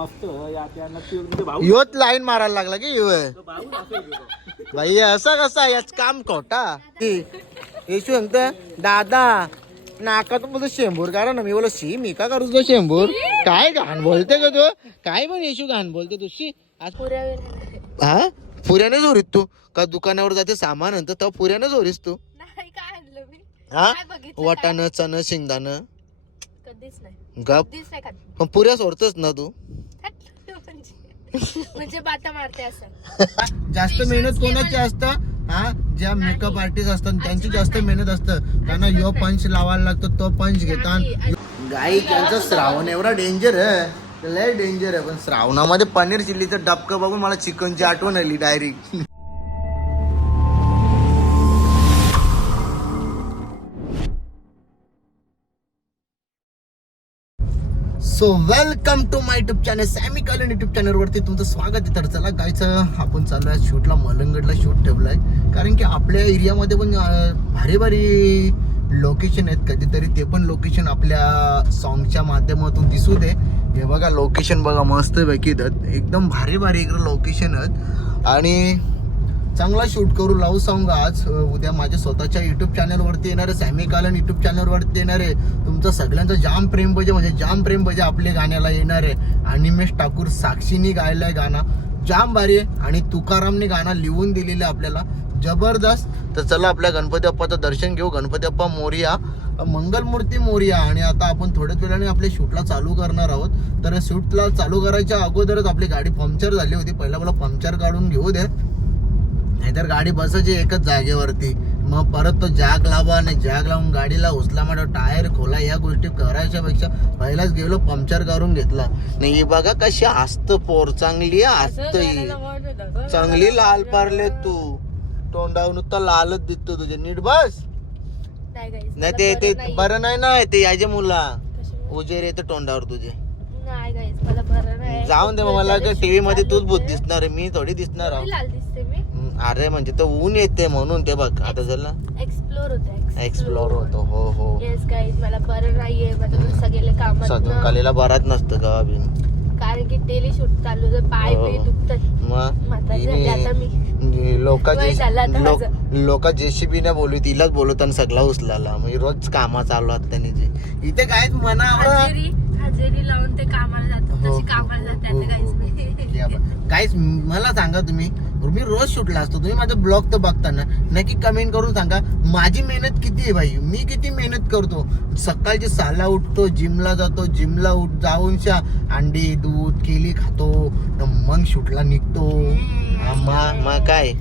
मस्त या त्यांना ते म्हणजे लाईन मारायला लागला की यो भाऊ असेल तो. भाई असं कसा याच काम खोटा येशू सांगत दादा नाकात बोलतो शेंबूर करा ना. मी बोलो शी मी का करू तुझं शेंबूर? काय घाण बोलते का तू? काय पण येशू घाण बोलते तुझी आज हा? पुऱ्याने जोरीत तू? का दुकानावर जाते सामान आणतं? तेव्हा पुऱ्याने जोरीस तू. नाही काय आणलं मी? हा? वाटाणं चणं शेंगदाणं. काय? कधीच नाही. गप. कधीच नाही खात. पण पुऱ्या सोडतच ना तू? म्हणजे बाता मारते असं. जास्त मेहनत कोणाची असतं? हा ज्या मेकअप आर्टिस्ट असतात त्यांची जास्त मेहनत असतं. त्यांना यो पंच लावायला लागतो तो पंच घेतात. गाई त्यांचा श्रावण एवढा डेंजर आहे. लय डेंजर आहे पण श्रावणामध्ये पनीर चिल्लीचं डबकं बघून मला चिकनची आठवण आली direct so welcome to my YouTube channel Sammy Colon YouTube चॅनलवरती तुमचं स्वागत आहे. तर चला गायचं आपण चालू आहे शूटला मलंगडला शूट ठेवलाय. कारण की आपल्या एरियामध्ये पण भारी भारी लोकेशन आहेत. कधीतरी ते पण लोकेशन आपल्या सॉन्गच्या माध्यमातून दिसू दे. हे बघा लोकेशन बघा मस्त पैकी एकदम भारी भारी इकडं लोकेशन आहेत. आणि चांगला शूट करू लावू सॉन्ग आज उद्या माझ्या स्वतःच्या युट्यूब चॅनलवरती येणार आहे सॅमी कालन युट्यूब चॅनलवरती येणार आहे तुमचं सगळ्यांचं जाम प्रेम बजे म्हणजे जाम प्रेम बजे आपल्या गाण्याला येणार आहे अनिमेश ठाकूर साक्षीनी आहे गाणं जाम भारी आहे आणि तुकारामने गाणं लिहून दिलेलं आहे आपल्याला जबरदस्त. तर चला आपल्या गणपती बाप्पाचं दर्शन घेऊ गणपती बाप्पा मोरिया मंगलमूर्ती मोरिया आणि आता आपण थोड्याच वेळाने आपल्या शूटला चालू करणार आहोत. तर शूटला चालू करायच्या अगोदरच आपली गाडी पंक्चर झाली होती पहिला मला पंक्चर काढून घेऊ दे नाहीतर गाडी बसायची एकच जागेवरती. मग परत तो जॅक लावा आणि जॅक लावून गाडीला उचला म्हणा टायर खोला या गोष्टी करायच्या पेक्षा पहिलाच गेलो पंक्चर करून घेतला. नाही बघा कशी असत पोर चांगली असत चांगली लाल पारले तू. तोंडावर नुसतं लालच दिसतो तुझे. नीट बस. नाही ते बरं ते. बरं नाही ना ते याचे मुला? उजेर येते तोंडावर तुझे. जाऊन दे मला टीव्ही मध्ये तूच. दिसणार आहे मी थोडी दिसणार अरे म्हणजे तो ऊन येते म्हणून ते बघ आता झालं एक्सप्लोर होते एक्सप्लोर होतो हो हो. येस गाईज मला बरं नाहीये माझं कसं गेले कामात साधून बराच नसतं गावा बिन कारण की डेली शूट चालू होतं पाय हो. बी दुखतात. लोक जेसीबी ने बोलू तिलाच बोलवत आणि सगळा उचलाला. म्हणजे रोज कामा चालू आहेत त्यांनी जे. इथे काय मनावर हजेरी हजेरी लावून ते कामाला जातात हो, कामाला जातात हो, काहीच मला सांगा तुम्ही मी रोज शूटला असतो तुम्ही माझा ब्लॉग तर बघताना नक्की कमेंट करून सांगा माझी मेहनत किती आहे भाई? मी किती मेहनत करतो? सकाळची सहाला उठतो जिमला जातो जिमला उठ जाऊन शा अंडी दूध केली खातो मग शूटला निघतो. मा- मा काय?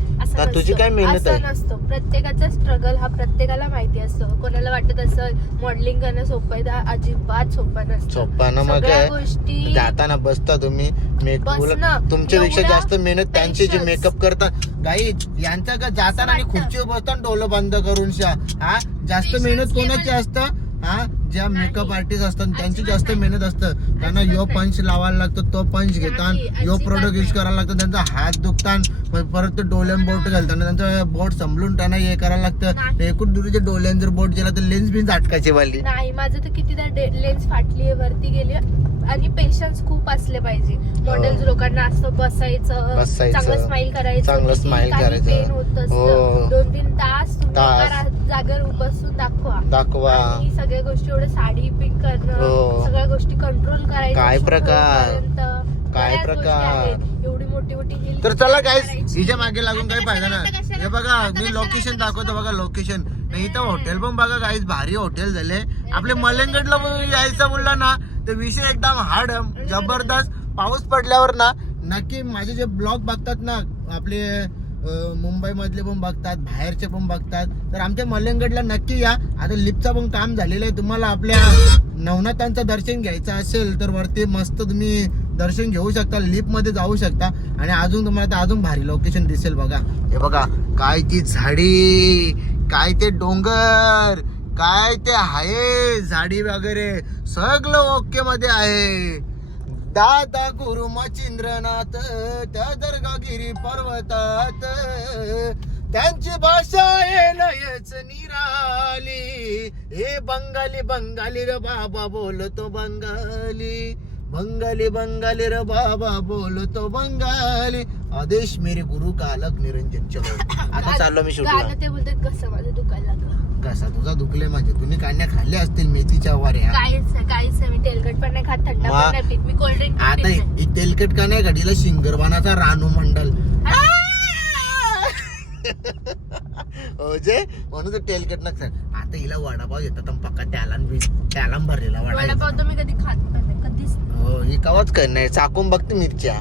तुझी. काय मेहनत आहे नसतो प्रत्येकाचा स्ट्रगल हा प्रत्येकाला माहिती असतो कोणाला वाटत असं मॉडेलिंग करणं सोपं आहे अजिबात सोपं नसतं सोप्पा ना मग काय गोष्टी जाताना बसता तुम्ही मेकअप तुमच्यापेक्षा जास्त मेहनत त्यांची जे. मेकअप करतात गाई यांचा का जाताना आणि. खुर्चीवर बसताना डोलं बंद करून शा हा जास्त मेहनत. कोणाची असतं हा? ज्या मेकअप आर्टिस्ट असतात त्यांची जास्त. मेहनत असतं. त्यांना यो पंच लावायला लागतो तो पंच घेतात यो प्रोडक्ट यूज. करायला लागतं त्यांचा हात दुखतात परत ते डोळ्यान बोट घालताना त्यांचं बोट संभलून त्यांना हे करायला लागतं. एकूण दुरीच्या डोळ्यान जर बोट गेला तर लेन्स बिन्स अटकायची वाली. नाही माझं तर कितीदा लेन्स फाटली वरती गेली आणि पेशन्स खूप असले पाहिजे मॉडेल्स लोकांना असं बसायचं. चांगलं स्माइल करायचं चांगलं काही करायचं. होत. हो. दोन तीन तास जागेवर बसून दाखवा दाखवा सगळ्या गोष्टी एवढं साडी हो. करणं सगळ्या गोष्टी कंट्रोल करायच्या काय प्रकार? काय प्रकार? एवढी मोठी मोठी तर चला काय करायची. हिच्या मागे लागून काही फायदा नाही हे बघा मी लोकेशन दाखवतो? बघा लोकेशन नाही इथं हॉटेल पण बघा काहीच भारी हॉटेल झाले आपले मलंगडला यायचं बोलला ना तर विषय एकदम हार्ड जबरदस्त. पाऊस पडल्यावर ना नक्की माझे जे ब्लॉग बघतात ना आपले मुंबई मधले पण बघतात बाहेरचे पण बघतात. तर आमच्या मलंगडला नक्की या. आता लिपचा पण काम झालेलं आहे. तुम्हाला आपल्या नवनाथांचं दर्शन घ्यायचं असेल तर वरती मस्त तुम्ही दर्शन घेऊ शकता लिपमध्ये मध्ये जाऊ शकता. आणि अजून तुम्हाला तर अजून भारी लोकेशन दिसेल बघा. हे बघा काय ती झाडी काय ते डोंगर. काय ते आहे झाडी वगैरे सगळं ओके मध्ये आहे. दादा गुरु मचिंद्रनाथ त्या दर्गागिरी पर्वतात त्यांची भाषा आहे लयच निराली. हे बंगाली बंगाली रे बाबा बोलतो बंगाली. बंगाली बंगाली र बाबा बोलतो बंगाली. आदेश मेरे गुरु कालक निरंजन चलो. आता चाललो मी गाणं ते बोलतात कसं माझं दुखायला लागलं. कसा? तुझा दुखले माझे तुम्ही काढण्या खाल्ल्या असतील मेथीच्या वाऱ्या. काहीच नाही काहीच नाही. मी तेलकट पण नाही खात थंड वा. पण नाही पीत. मी आता. हे तेलकट का नाही गाडीला शिंगरवानाचा रानू मंडल. जे म्हणून तेलकट नसतं आता हिला वडापाव येतात पक्का त्याला त्याला भरलेला वडा वडापाव. तर मी कधी खात पण नाही कधीच. हो ही कवाच कर नाही. चाकून बघते मिरच्या.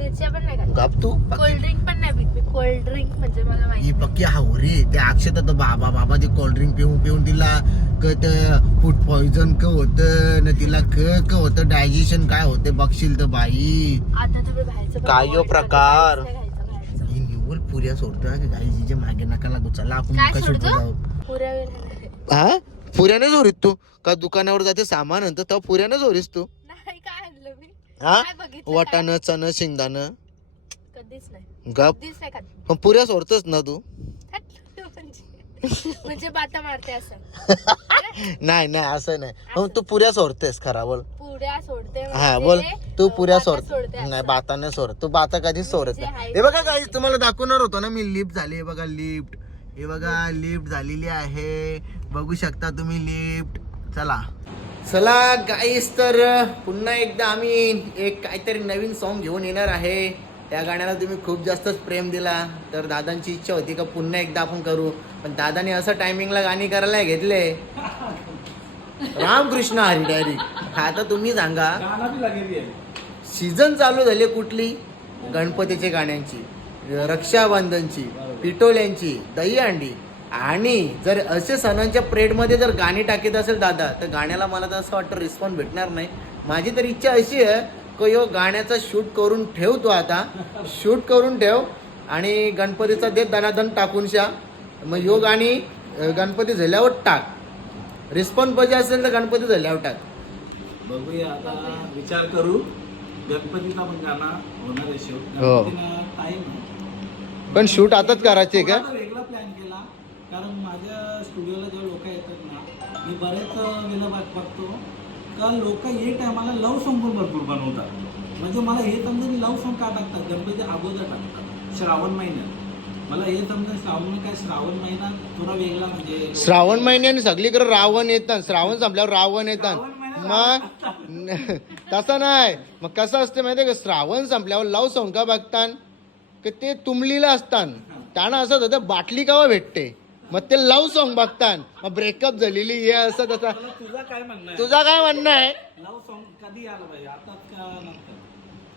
मिरच्या पण नाही खात. गप तू. पक्की- कोल्ड्रिंक पण नाही पीत मी. कोल्ड्रिंक म्हणजे मला ही माहिती पक्की हावरी ते अक्षत तर बाबा बाबा ते कोल्ड्रिंक पिऊन पिऊन तिला क ते फूड पॉइझन क होतं न तिला क क होतं डायजेशन काय होते बघशील तर बाई. आता तुम्ही बाहेरचं पण काय हो avoid प्रकार? काहीच नाही खायचं बाहेरचं. ही निव्वळ पुऱ्या सोडतो की गाई जिच्या मागे नका लागू. चला आपण काय कशी सोडतो? जाऊ. पुऱ्या. हा? पुऱ्याने जोरीत तू? का दुकानावर जाते सामान आणतं? तेव्हा पुऱ्याने जोरीस तू? नाही काय हा? काय बघितलं वाटाणं चणं शेंगदाणं. काय? कधीच नाही. गप. कधीच नाही खात. पण पुऱ्या सोडतच ना तू? खात म्हणजे. म्हणजे बाता मारते असं. नाही नाही असं नाही. पण तू पुऱ्या सोडतेस खरा बोल. पुऱ्या सोडते हा म्हणजे, बोल. तू अं, पुऱ्या बाता सोड सोडते नाही असं. बाताने सोड तू बाता कधीच सोडत जे नाही हे बघा काही तुम्हाला दाखवणार होतो ना मी लिफ्ट झाली. हे बघा लिफ्ट. हे बघा लिफ्ट झालेली आहे. बघू शकता तुम्ही लिफ्ट. चला. चला गाईस तर पुन्हा एकदा आम्ही एक काहीतरी नवीन सॉन्ग घेऊन येणार आहे. त्या गाण्याला तुम्ही खूप जास्तच प्रेम दिला. तर दादांची इच्छा होती का पुन्हा एकदा आपण करू? पण दादाने असं टायमिंगला गाणी करायला घेतले. रामकृष्ण हरी डायरेक्ट आता तुम्ही सांगा. सीझन चालू झाले कुठली? गणपतीचे गाण्यांची रक्षाबंधनची पिटोल्यांची दहीहंडी. आणि जर असे सणांच्या प्रेडमध्ये जर गाणी टाकीत असेल दादा तर गाण्याला मला तर असं वाटतं रिस्पॉन्स भेटणार नाही. माझी तर इच्छा अशी आहे की यो गाण्याचा शूट करून ठेव तू आता. शूट करून ठेव आणि गणपतीचा दे दनादन टाकून शा. मग यो गाणी गणपती झाल्यावर टाक. रिस्पॉन्स पाहिजे असेल तर गणपती झाल्यावर टाक. बघूया आता विचार करू. गणपतीचा पण गाणं होणार आहे शेवट हो. गणपतीला पण शूट आताच करायचे का? वेगळा प्लॅन केला. कारण माझ्या स्टुडिओला जेव्हा लोक येतात ना मी बरेच वेळेला बघ- बघतो. का लोक ये टायमाला लव सॉन्ग पण भरपूर बनवतात. म्हणजे मला हे समजून लव सॉन्ग का टाकतात? गणपती अगोदर टाकतात. श्रावण महिन्यात. मला हे समजा श्रावण काय श्रावण महिना थोडा वेगळा म्हणजे श्रावण महिन्याने सगळीकडे रावण येतात. श्रावण संपल्यावर रावण येतात. मग तसं नाही. मग कसं असते माहितीये का? श्रावण संपल्यावर लव सॉंग का बघतात की ते तुंबलीला असतात त्यानं असं होतं बाटली कावा भेटते? मग ते लव सॉंग बघतात मग ब्रेकअप झालेली हे असं तसं. तुझा काय म्हणणं आहे? तुझा काय म्हणणं आहे? लव सॉन्ग कधी आलं पाहिजे आता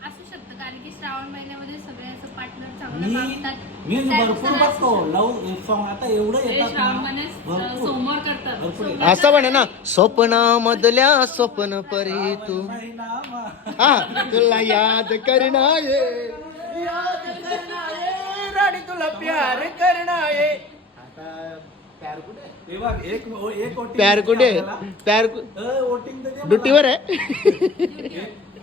असू शकतं कारण की श्रावण महिन्यामध्ये सगळे असं पार्टनर चांगलं मी मागतात. मी भरपूर असू बघतो. शकतं. लव सॉन्ग आता एवढं येतात सोमवार करतात. असं म्हणे ना स्वप्नामधल्या स्वप्न परी तू. हा तुला याद करना ये याद ये राणी तुला प्यार करना ये कुठे मला. ड्युटीवर आहे?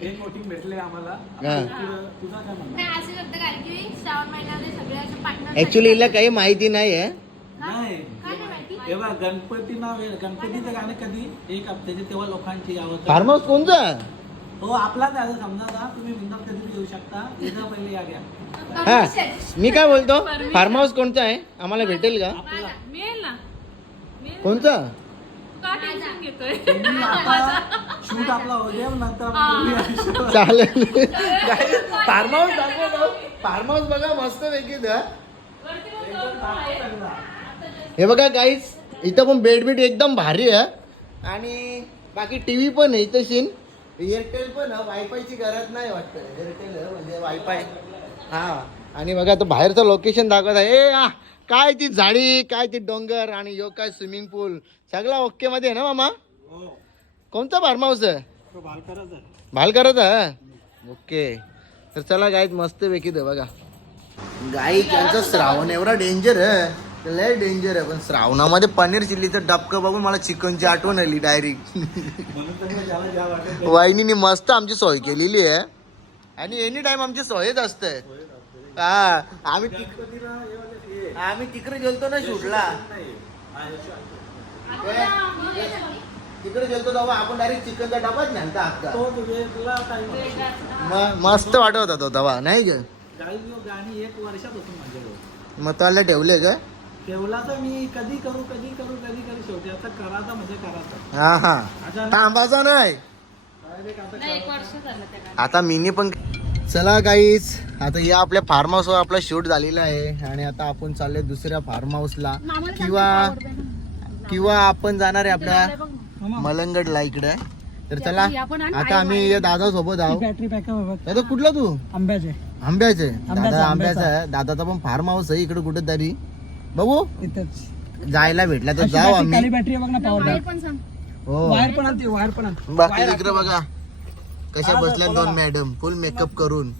एक- voting भेटले आम्हाला. तुझं तुझा काय म्हणणं नाही असू शकतं कारण की श्रावण महिन्यामध्ये सगळे असे पार्टनर ऍक्च्युली हिला काही माहिती नाही आहे. नाही. तेव्हा गणपतीना वेळ गणपतीचं गाणं कधी? एक हप्त्याचे तेव्हा लोकांची आवड फार्म हाऊस कोणचा हो आपलाच आहे समजा ना तुम्ही कधी येऊ शकता? पहिले या घ्या. हा मी काय बोलतो? फार्म हाऊस कोणचा आहे? आम्हाला भेटेल का? मिळेल ना. मिळेल कोणचा तू का टेन्शन घेतोय? तुम्ही आता शूट आपला हो द्या नंतर आपण बोलूया. चालेल. फार्म हाऊस फार्म हाऊस बघा मस्त पैकी द्या. हे बघा काहीच इथं पण बेड बीड एकदम भारी आहे. आणि बाकी टीव्ही पण आहे इथं सीन एअरटेल पण वायफायची गरज नाही वाटतं. एअरटेल म्हणजे वायफाय हा. आणि बघा तो बाहेरचं लोकेशन दाखवत आहे. ए आ, काय ती झाडी काय ती डोंगर आणि यो काय स्विमिंग पूल सगळा ओके मध्ये आहे ना मामा? हो. कोणता फार्म हाऊस आहे? तो बालकरच आहे. भाल करत आहे ओके तर चला गाईत मस्त पैकी दे बघा. गाई त्यांचा श्रावण एवढा डेंजर आहे. लय डेंजर आहे. पण श्रावणामध्ये पनीर चिल्लीचं डबकं बघून मला चिकनची आठवण आली डायरेक्ट वाहिनीने मस्त आमची सोय केलेली आहे. आणि एनी टाइम आमची सोयच असते. हा आम्ही तिक- आम्ही तिकडे गेलतो ना शूटला. तिकडे गेलतो तेव्हा आपण डायरेक्ट चिकनचा डबाच न्यालता तो म- मस्त वाटत होता तो तेव्हा नाही ग गाणी गाणी एक वर्षात होतो मग त्याला ठेवले का? तेवढा तर मी कधी करू कधी करू कधी करू शेवटी. आता करायचा म्हणजे करायचा. हा हा. आता थांबाचा नाही. डायरेक्ट आता नाही एक करायचा. वर्ष झालं त्या आता मिनी पण चला गाईच आता या आपल्या फार्म हाऊसवर आपला शूट झालेला आहे आणि आता आपण चाललोय दुसऱ्या फार्म हाऊसला किंवा किंवा आपण जाणार आहे आपल्या मलंगडला इकडे. तर चला आता आम्ही या दादा सोबत आहोत. बॅटरी बॅकअप दादा कुठला तू? आंब्याचे. आंब्याचे. दादा आंब्याचा. आहे. दादाचा पण फार्म हाऊस आहे इकडे कुठेतरी. बघू. जायला भेटला तर जाऊ आम्ही. बॅटरी बघ ना पॉवर हो. वायर पण आणते वायर पण बाकी इकडे बघा. कशा बसल्या दोन मॅडम? फुल मेकअप करून.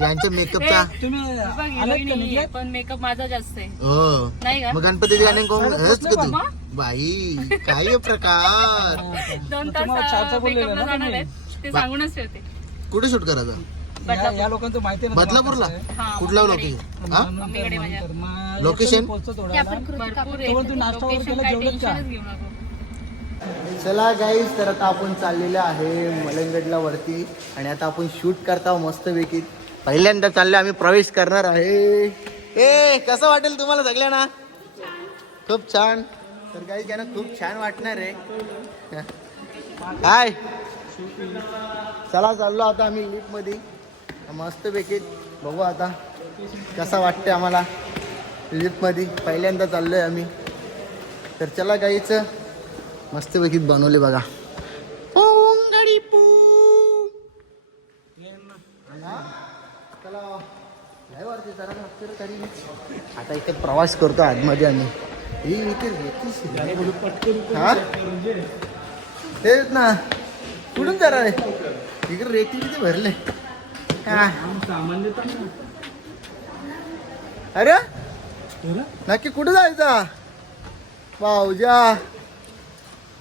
यांच्या मेकअपचा तुम्ही? पण मेकअप माझा जास्त आहे. हो. नाही का? मग गणपतीचे गाणे कोण हेच का तू? बाई काय हे प्रकार दोन तास बोललेलं मेकअपला ना जाणार तुम्ही? आहेत. ते सांगूनच ठेवते. कुठे शूट करायचं? या- लोकांचं माहिती आहे. ना बदलापूरला हा? कुठला लोकेशन. भरपूर लोकेशन केलं, काय जेवलंत का? टेन्शनच घेऊ नको. चला गाईज तर आता आपण चाललेलं आहे मलंगडला वरती आणि आता आपण शूट करता मस्त पैकी पहिल्यांदा चालले आम्ही प्रवेश करणार आहे. ए कसं वाटेल तुम्हाला सगळ्यांना? खूप छान. तर काही त्यांना खूप छान वाटणार आहे. हाय चला चाललो आता आम्ही लिफ्टमध्ये मस्त बघू आता कसा वाटते आम्हाला लिफ्टमध्ये पहिल्यांदा चाललोय आम्ही. तर चला गाईच मस्तपैकी बनवले बघा. पोंग. आता इथे प्रवास करतो आतमध्ये आम्ही. ही इथे हा? तेच ना. कुठून जरा रे? इकडे रेती किती भरले. सामान्य अरे? नक्की कुठं जायचा? पावजा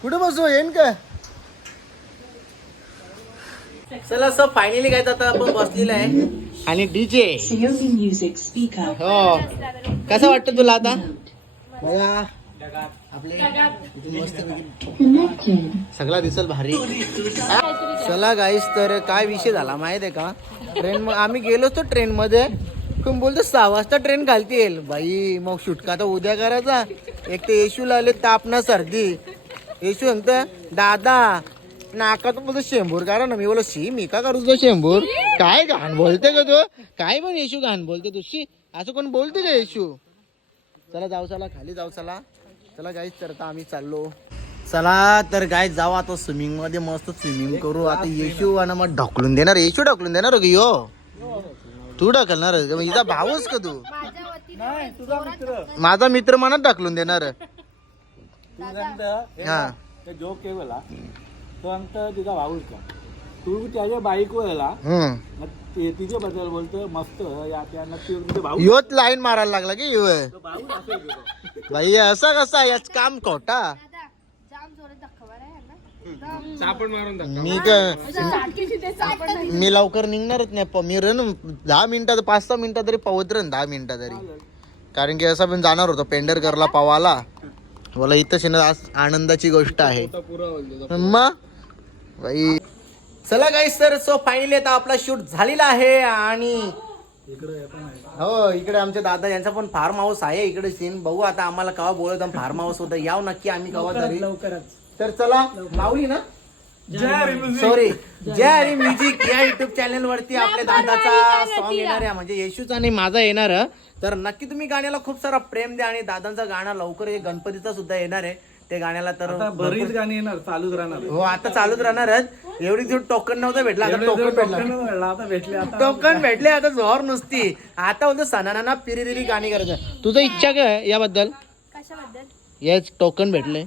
कुठं बसू? येईन का? चला सर फायनली काय आता आपण बसलेलं आहे. आणि डीजे. हो. कसं वाटतं तुला आता. सगळा दिसल भारी. चला गाईस तर काय विषय झाला माहीत आहे का? ट्रेन आम्ही गेलो तो ट्रेन मध्ये कोण बोलतो सहा वाजता ट्रेन घालती येईल. बाई मग सुटका तर उद्या करायचा. एक तर येशूला आले ताप ना सर्दी. येशू सांगत दादा नाका तर बोलतो शेंबूर करा ना मी बोलो शी मी का करू तुझं शेंबूर? काय घाण बोलते का तू? काय पण येशू घाण बोलते तुझी असं कोण बोलते का येशू? चला जाऊ चला खाली जाऊ चला. चला गाईच तर आता आम्ही चाललो. चला तर गाय जाऊ आता स्विमिंगमध्ये मस्त स्विमिंग करू. आता येशू आणि मग ढकलून देणार. येशू ढकलून देणार की यो. तू ढकलणार आहे का? मग हिचा भाऊच का तू माझा मित्र मनात ढकलून देणार. तू हा ते जोक केला तो तिचा भाऊच तू त्याच्या हम्म तिच्या बद्दल बोलतो मस्त या त्यांना ते तुझे भाऊ लाईन मारायला लागला की यो तो भाऊ असेल की तो. बाई असा कसा याच काम खोटा दादा जाम जोरात दाखवा रे यांना. मी असं. मी लवकर निघणारच नाही प- मी रन दहा मिनिटात पाच सहा मिनिटात तरी पवत रन दहा मिनिटात तरी कारण की असं पण जाणार होतो पेंडरकरला पवाला मला आहे ना आज आनंदाची गोष्ट आहे. मग? बाई. चला गाईस तर सो फायनली आता आपला शूट झालेला आहे आणि हो इकडे आमचे दादा यांचा पण फार्म हाऊस आहे. इकडे सीन बघू आता आम्हाला कवा बोलत फार्म हाऊस होतं. याव नक्की आम्ही कवा तरी. लवकरच तर चला लावली ना? सॉरी. जय हरी म्युझिक. या युट्यूब चॅनल वरती आपल्या दादाचा सॉन्ग येणार आहे. म्हणजे येशूचा आणि माझा येणार. तर नक्की तुम्ही गाण्याला खूप सारा प्रेम द्या आणि दादांचा गाणं लवकर एक गणपतीचा सुद्धा येणार आहे. ते गाण्याला तर बरीच गाणी येणार चालूच राहणार. हो आता चालूच राहणारच एवढी दिवस टोकन नव्हतं भेटला. आता टोकन भेटला. आता भेटले आता टोकन भेटले आता जोर नुसती. आता बोलतो सणाना पिरिरिरी गाणी करायचं. तुझं इच्छा काय याबद्दल? कशाबद्दल? याच टोकन भेटले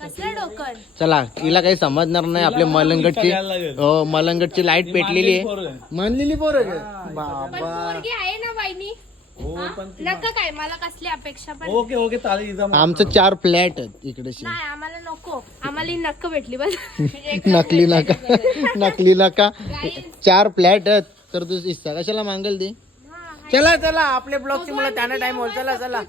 कसलं डोकं? चला हिला काही समजणार नाही आपल्या मलंगटची. हो मलंगटची लाइट पेटलेली आहे. मानलेली पोरं? पण बाबा. पोरगी आहे ना बाईनी हो पण नका काय मला कसली अपेक्षा पण ओके ओके चालेल इजा मग. आमचं चार फ्लॅट आहेत इकडे नाही आम्हाला नको. आम्हाला ही नक्क भेटली बस. नकली नका. नकली नका. चार फ्लॅट आहेत. तर तू हिस्सा कशाला मागेल ती? चला चला आपल्या ब्लॉगची मला त्यांना टाइम होईल चला चला.